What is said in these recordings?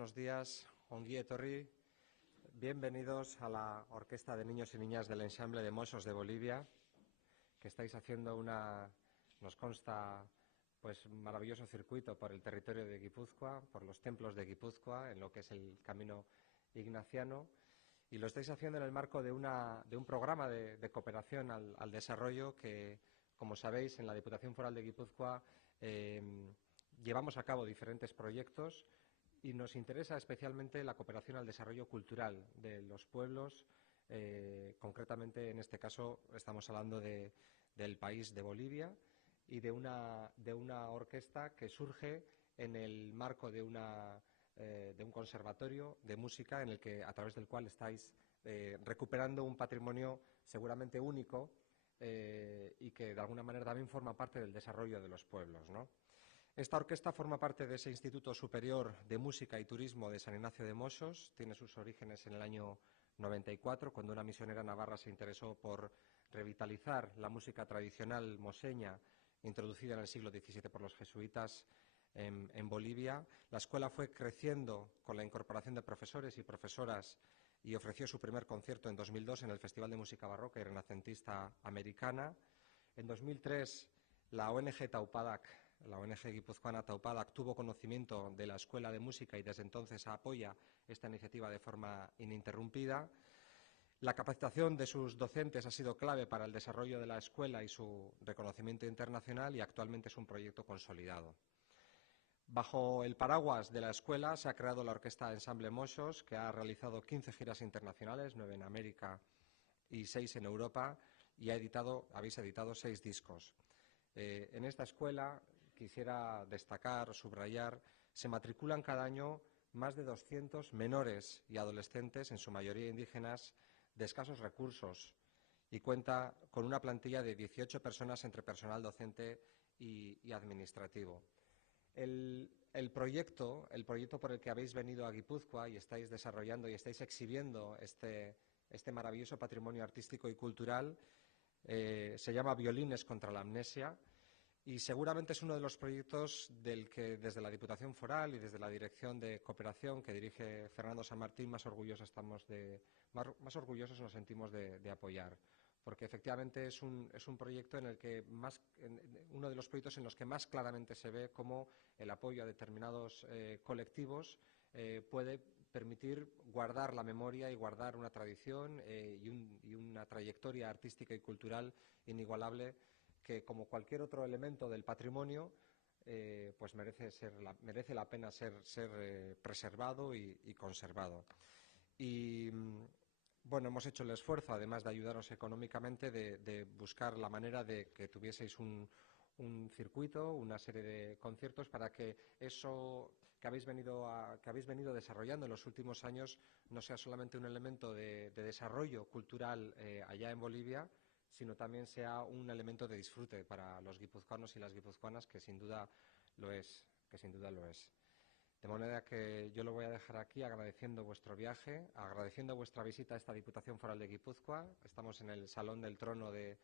buenos días, ongi etorri. Bienvenidos a la Orquesta de Niños y Niñas del Ensamble de Mossos de Bolivia, que estáis haciendo nos consta, pues un maravilloso circuito por el territorio de Guipúzcoa, por los templos de Guipúzcoa, en lo que es el camino ignaciano, y lo estáis haciendo en el marco de un programa de cooperación al desarrollo que, como sabéis, en la Diputación Foral de Guipúzcoa llevamos a cabo diferentes proyectos y nos interesa especialmente la cooperación al desarrollo cultural de los pueblos. Concretamente, en este caso, estamos hablando del país de Bolivia y de una orquesta que surge en el marco de un conservatorio de música a través del cual estáis recuperando un patrimonio seguramente único y que de alguna manera también forma parte del desarrollo de los pueblos, ¿no? Esta orquesta forma parte de ese Instituto Superior de Música y Turismo de San Ignacio de Mossos. Tiene sus orígenes en el año 94, cuando una misionera navarra se interesó por revitalizar la música tradicional moseña introducida en el siglo XVII por los jesuitas en Bolivia. La escuela fue creciendo con la incorporación de profesores y profesoras y ofreció su primer concierto en 2002 en el Festival de Música Barroca y Renacentista Americana. En 2003, la ONG Taupadac, la ONG guipuzcoana Taupadac, tuvo conocimiento de la Escuela de Música y desde entonces apoya esta iniciativa de forma ininterrumpida. La capacitación de sus docentes ha sido clave para el desarrollo de la escuela y su reconocimiento internacional y actualmente es un proyecto consolidado. Bajo el paraguas de la escuela se ha creado la Orquesta Ensamble Mossos, que ha realizado 15 giras internacionales, 9 en América y 6 en Europa, y habéis editado 6 discos. En esta escuela quisiera destacar, subrayar, se matriculan cada año más de 200 menores y adolescentes, en su mayoría indígenas, de escasos recursos y cuenta con una plantilla de 18 personas entre personal docente y administrativo. El proyecto por el que habéis venido a Guipúzcoa y estáis desarrollando y estáis exhibiendo este maravilloso patrimonio artístico y cultural se llama Violines contra la amnesia y seguramente es uno de los proyectos del que desde la Diputación Foral y desde la Dirección de Cooperación que dirige Fernando San Martín más orgullosos nos sentimos de apoyar. Porque efectivamente es un proyecto en el que uno de los proyectos en los que más claramente se ve cómo el apoyo a determinados colectivos puede permitir guardar la memoria y guardar una tradición y una trayectoria artística y cultural inigualable que, como cualquier otro elemento del patrimonio, pues merece la pena ser preservado y conservado. Y bueno, hemos hecho el esfuerzo, además de ayudaros económicamente, de buscar la manera de que tuvieseis un circuito, una serie de conciertos para que eso que habéis venido desarrollando en los últimos años no sea solamente un elemento de desarrollo cultural allá en Bolivia, sino también sea un elemento de disfrute para los guipuzcoanos y las guipuzcoanas, que sin duda lo es. De manera que yo lo voy a dejar aquí agradeciendo vuestro viaje, agradeciendo vuestra visita a esta Diputación Foral de Guipúzcoa. Estamos en el Salón del Trono de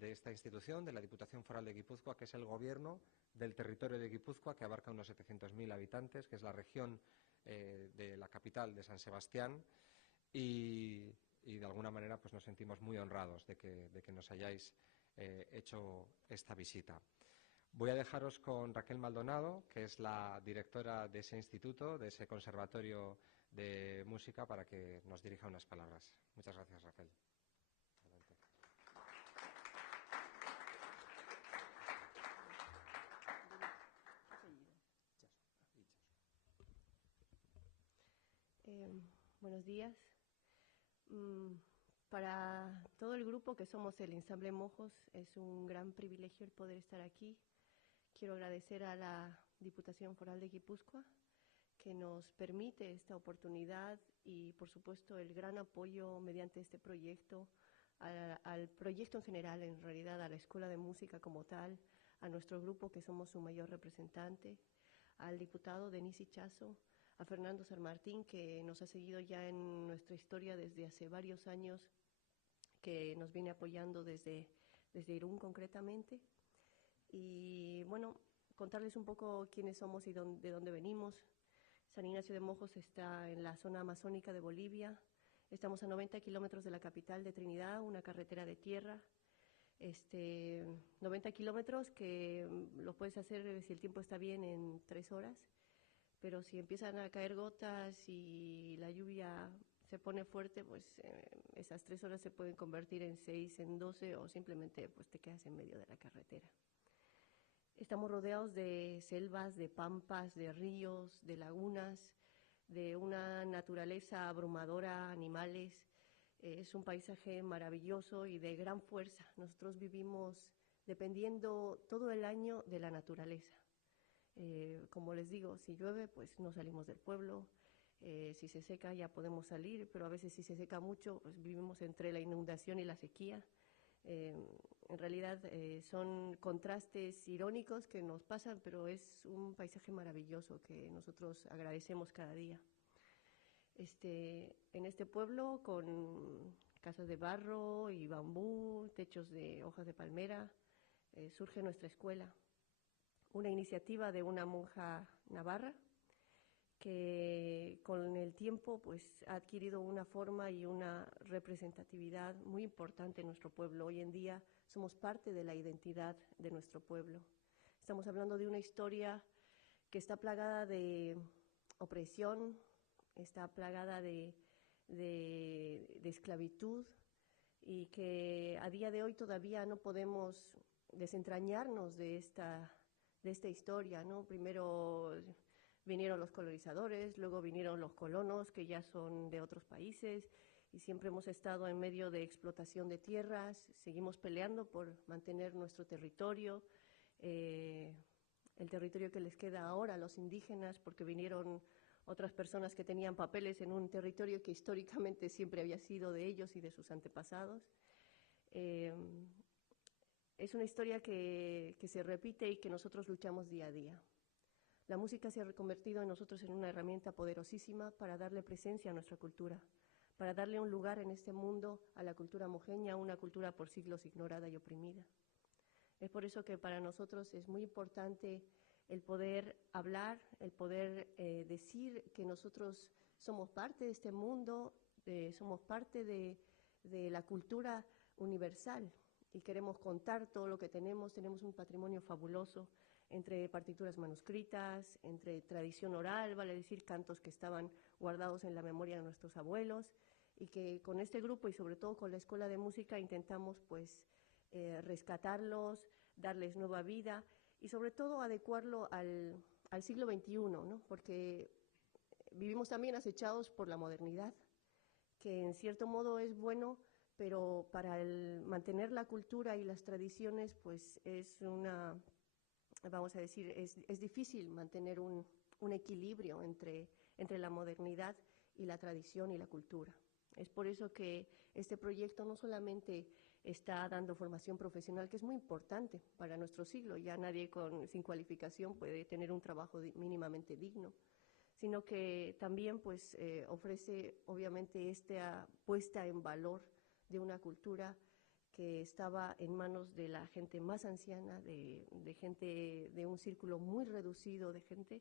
esta institución, de la Diputación Foral de Guipúzcoa, que es el gobierno del territorio de Guipúzcoa, que abarca unos 700.000 habitantes, que es la región de la capital de San Sebastián. Y de alguna manera pues nos sentimos muy honrados de que nos hayáis hecho esta visita. Voy a dejaros con Raquel Maldonado, que es la directora de ese instituto, de ese conservatorio de música, para que nos dirija unas palabras. Muchas gracias, Raquel. Adelante. Buenos días. Para todo el grupo que somos el Ensamble Mojos, es un gran privilegio el poder estar aquí. Quiero agradecer a la Diputación Foral de Guipúzcoa que nos permite esta oportunidad y, por supuesto, el gran apoyo mediante este proyecto, al proyecto en general, en realidad, a la Escuela de Música como tal, a nuestro grupo que somos su mayor representante, al diputado Denis Ichazo, a Fernando San Martín, que nos ha seguido ya en nuestra historia desde hace varios años, que nos viene apoyando desde Irún concretamente. Y bueno, contarles un poco quiénes somos y de dónde venimos. San Ignacio de Mojos está en la zona amazónica de Bolivia. Estamos a 90 kilómetros de la capital de Trinidad, una carretera de tierra. 90 kilómetros que lo puedes hacer, si el tiempo está bien, en 3 horas. Pero si empiezan a caer gotas y la lluvia se pone fuerte, pues esas 3 horas se pueden convertir en 6, en 12, o simplemente pues te quedas en medio de la carretera. Estamos rodeados de selvas, de pampas, de ríos, de lagunas, de una naturaleza abrumadora, animales. Es un paisaje maravilloso y de gran fuerza. Nosotros vivimos dependiendo todo el año de la naturaleza. Como les digo, si llueve, pues no salimos del pueblo. Si se seca ya podemos salir, pero a veces si se seca mucho, pues vivimos entre la inundación y la sequía. En realidad son contrastes irónicos que nos pasan, pero es un paisaje maravilloso que nosotros agradecemos cada día. En este pueblo, con casas de barro y bambú, techos de hojas de palmera, surge nuestra escuela, una iniciativa de una monja navarra que con el tiempo pues, ha adquirido una forma y una representatividad muy importante en nuestro pueblo. Hoy en día somos parte de la identidad de nuestro pueblo. Estamos hablando de una historia que está plagada de opresión, está plagada de esclavitud, y que a día de hoy todavía no podemos desentrañarnos de esta historia, ¿no? Primero vinieron los colonizadores, luego vinieron los colonos, que ya son de otros países, y siempre hemos estado en medio de explotación de tierras. Seguimos peleando por mantener nuestro territorio, el territorio que les queda ahora a los indígenas, porque vinieron otras personas que tenían papeles en un territorio que históricamente siempre había sido de ellos y de sus antepasados. Es una historia que se repite y que nosotros luchamos día a día. La música se ha reconvertido en nosotros en una herramienta poderosísima para darle presencia a nuestra cultura, para darle un lugar en este mundo a la cultura mojeña, una cultura por siglos ignorada y oprimida. Es por eso que para nosotros es muy importante el poder hablar, el poder decir que nosotros somos parte de este mundo, somos parte de la cultura universal, y queremos contar todo lo que tenemos. Tenemos un patrimonio fabuloso entre partituras manuscritas, entre tradición oral, vale decir, cantos que estaban guardados en la memoria de nuestros abuelos, y que con este grupo y sobre todo con la Escuela de Música intentamos pues rescatarlos, darles nueva vida y sobre todo adecuarlo al siglo XXI, ¿no? Porque vivimos también acechados por la modernidad, que en cierto modo es bueno, pero para mantener la cultura y las tradiciones pues es vamos a decir, es difícil mantener un equilibrio entre la modernidad y la tradición y la cultura. Es por eso que este proyecto no solamente está dando formación profesional, que es muy importante para nuestro siglo, ya nadie sin cualificación puede tener un trabajo mínimamente digno, sino que también pues, ofrece obviamente esta puesta en valor de una cultura que estaba en manos de la gente más anciana, de gente de un círculo muy reducido de gente,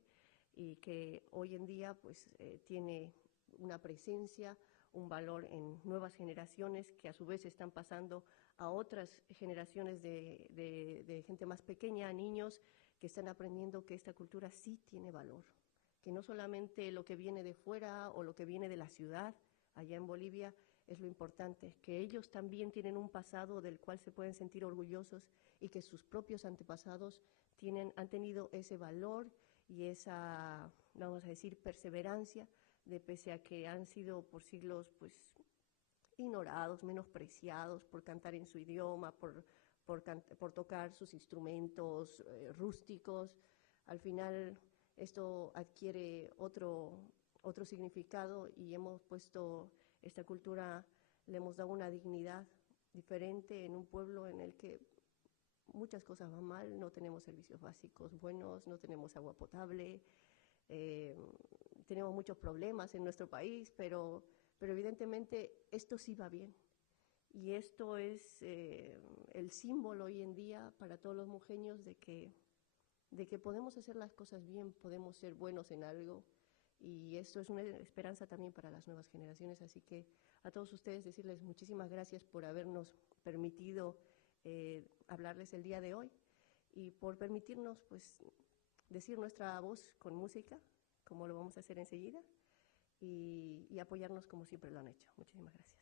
y que hoy en día pues, tiene una presencia, un valor en nuevas generaciones que a su vez están pasando a otras generaciones de gente más pequeña, niños que están aprendiendo que esta cultura sí tiene valor, que no solamente lo que viene de fuera o lo que viene de la ciudad allá en Bolivia es lo importante, que ellos también tienen un pasado del cual se pueden sentir orgullosos y que sus propios antepasados han tenido ese valor y esa, vamos a decir, perseverancia, de pese a que han sido por siglos pues, ignorados, menospreciados por cantar en su idioma, por tocar sus instrumentos rústicos. Al final esto adquiere otro significado y hemos puesto esta cultura, le hemos dado una dignidad diferente en un pueblo en el que muchas cosas van mal, no tenemos servicios básicos buenos, no tenemos agua potable, tenemos muchos problemas en nuestro país, pero evidentemente esto sí va bien. Y esto es el símbolo hoy en día para todos los mojeños de que podemos hacer las cosas bien, podemos ser buenos en algo, y esto es una esperanza también para las nuevas generaciones. Así que a todos ustedes decirles muchísimas gracias por habernos permitido hablarles el día de hoy y por permitirnos pues decir nuestra voz con música, como lo vamos a hacer enseguida, y apoyarnos como siempre lo han hecho. Muchísimas gracias.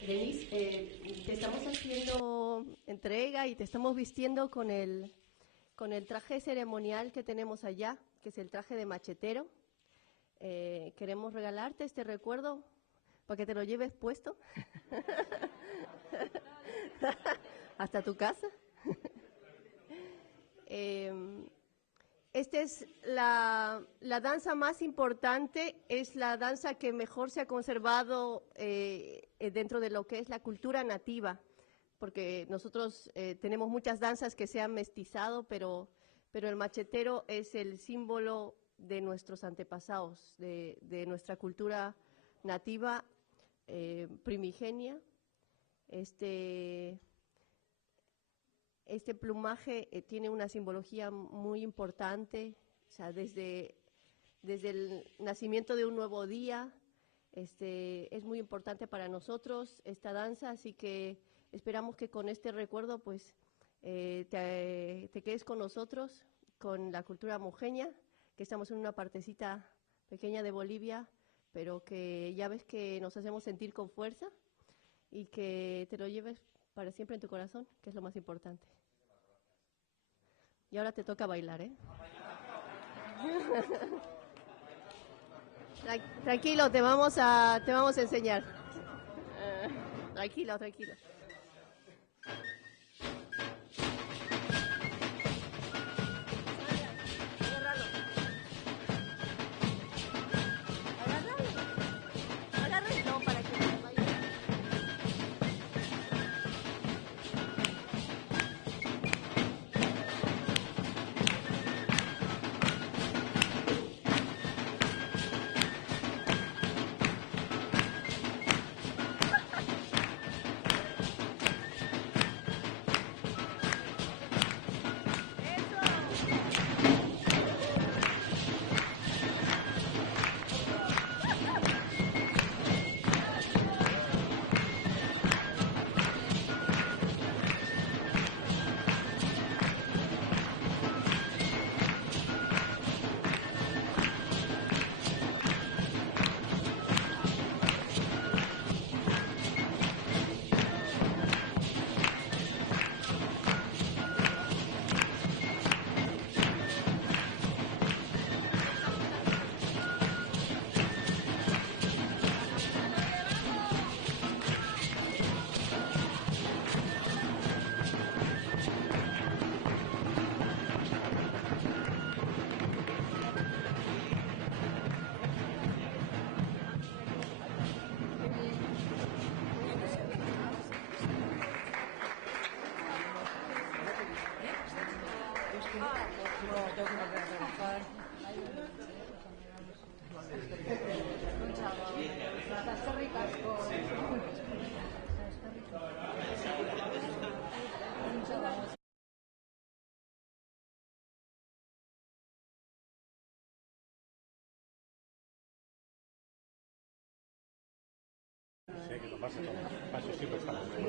Denise, te estamos haciendo entrega y te estamos vistiendo con el traje ceremonial que tenemos allá, que es el traje de machetero. Queremos regalarte este recuerdo para que te lo lleves puesto hasta tu casa. Esta es la danza más importante, es la danza que mejor se ha conservado dentro de lo que es la cultura nativa, porque nosotros tenemos muchas danzas que se han mestizado, pero el machetero es el símbolo de nuestros antepasados, de nuestra cultura nativa, primigenia. Este plumaje tiene una simbología muy importante, o sea, desde el nacimiento de un nuevo día. Es muy importante para nosotros esta danza, así que esperamos que con este recuerdo pues te quedes con nosotros, con la cultura mojeña, que estamos en una partecita pequeña de Bolivia, pero que ya ves que nos hacemos sentir con fuerza y que te lo lleves para siempre en tu corazón, que es lo más importante. Y ahora te toca bailar, ¿eh? Tranquilo, te vamos a enseñar. Tranquilo. Agárralo para que baile.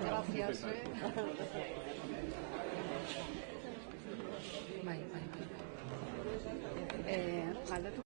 Gracias. Vale. Galdetu